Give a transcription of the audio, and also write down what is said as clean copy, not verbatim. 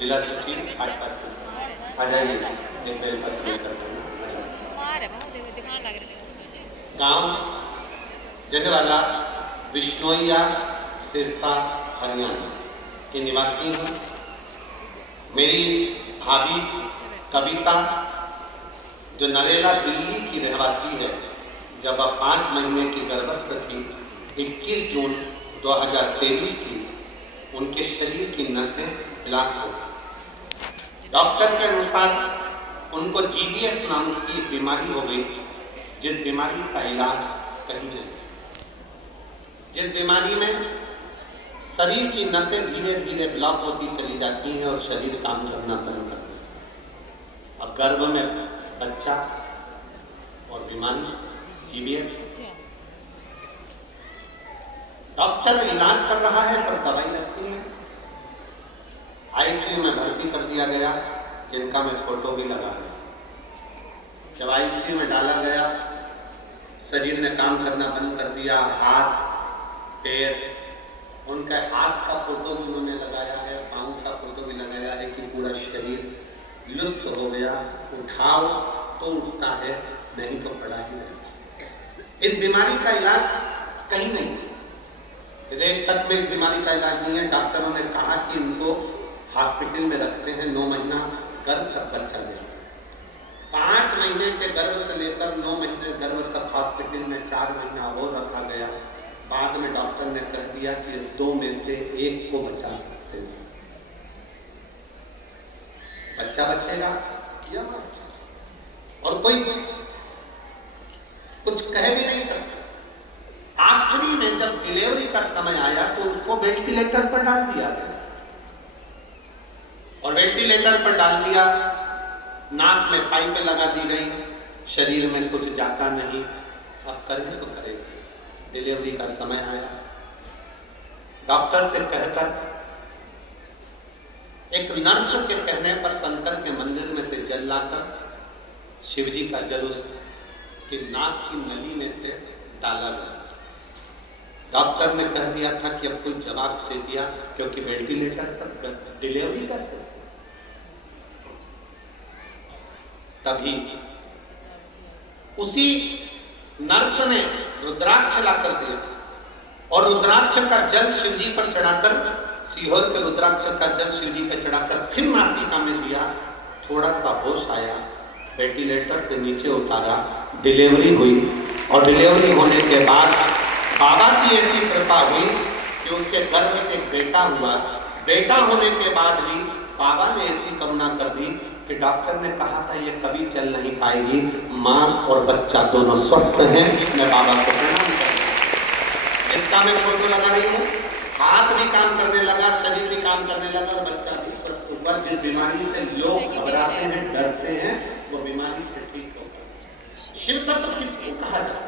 जिला सचिव भाजपा से आ जाइए, एक बेल पत्र लेकर गाँव जगवाला बिश्नोइया सिरसा हरियाणा के निवासी हूँ। मेरी भाभी कविता जो नरेला दिल्ली की रहवासी है, जब वह 5 महीने की गर्भस्थ थी 21 जून 2023 की उनके शरीर की नसें ब्लॉक हो गई। डॉक्टर के अनुसार उनको GBS नाम की बीमारी हो गई, जिस बीमारी का इलाज कहीं नहीं, जिस बीमारी में शरीर की नसें धीरे धीरे ब्लॉक होती चली जाती हैं और शरीर काम करना बंद कर देता है। अब गर्भ में बच्चा और बीमारी GBS। डॉक्टर इलाज कर रहा है पर दवाई रखती है। ICU में भर्ती कर दिया गया, जिनका मैं फोटो भी लगा है। जब ICU में डाला गया, शरीर ने काम करना बंद कर दिया, हाथ पैर, उनका हाथ का फोटो भी उन्होंने लगाया है, पाँव का फोटो भी लगाया है कि पूरा शरीर लुप्त हो गया, उठाओ तो उठता है, नहीं तो पड़ा ही नहीं। इस बीमारी का इलाज कहीं नहीं, विदेश तक में इस बीमारी का इलाज नहीं है। डॉक्टरों ने कहा कि इनको हॉस्पिटल में रखते हैं, 9 महीना गर्भ तक बच्चा ले, 5 महीने के गर्भ से लेकर 9 महीने गर्भ तक हॉस्पिटल में 4 महीना और रखा गया। बाद में डॉक्टर ने कह दिया कि 2 में से 1 को बचा सकते हैं। बच्चा बचेगा या और कोई कुछ कह भी नहीं सकता। आखिरी में जब डिलीवरी का समय आया तो उसको वेंटिलेटर पर डाल दिया गया, और वेंटिलेटर पर डाल दिया, नाक में पाइपें लगा दी गई, शरीर में कुछ जाता नहीं। अब करे तो करे। डिलीवरी का समय आया, डॉक्टर से कहकर, एक नर्स के कहने पर शंकर के मंदिर में से जल लाकर शिवजी का जल उसकी नाक की नली में से डाला गया। डॉक्टर ने कह दिया था कि अब कोई जवाब दे दिया, क्योंकि वेंटिलेटर पर डिलीवरी कैसे। तभी उसी नर्स ने रुद्राक्ष लाकर दिया, और रुद्राक्ष का जल शिवजी पर चढ़ाकर, सीहोर के रुद्राक्ष का जल शिवजी पर चढ़ाकर फिर नासिका में दिया। थोड़ा सा होश आया, वेंटिलेटर से नीचे उतारा, डिलीवरी हुई, और डिलीवरी होने के बाद बाबा की ऐसी कृपा हुई कि उसके गर्भ से एक बेटा हुआ। बेटा होने के बाद भी बाबा ने ऐसी करुणा कर दी कि डॉक्टर ने कहा था ये कभी चल नहीं पाएगी, माँ और बच्चा दोनों स्वस्थ हैं। मैं बाबा को प्रणाम करता हूँ। इसका मैं फोटो लगा रही हूँ, हाथ भी काम करने लगा, शरीर भी काम करने लगा, और बच्चा भी स्वस्थ होगा। जिस बीमारी से लोग घबराते हैं, डरते हैं, वो बीमारी से ठीक होगा। शिव तत्व किसको कहा जाता है?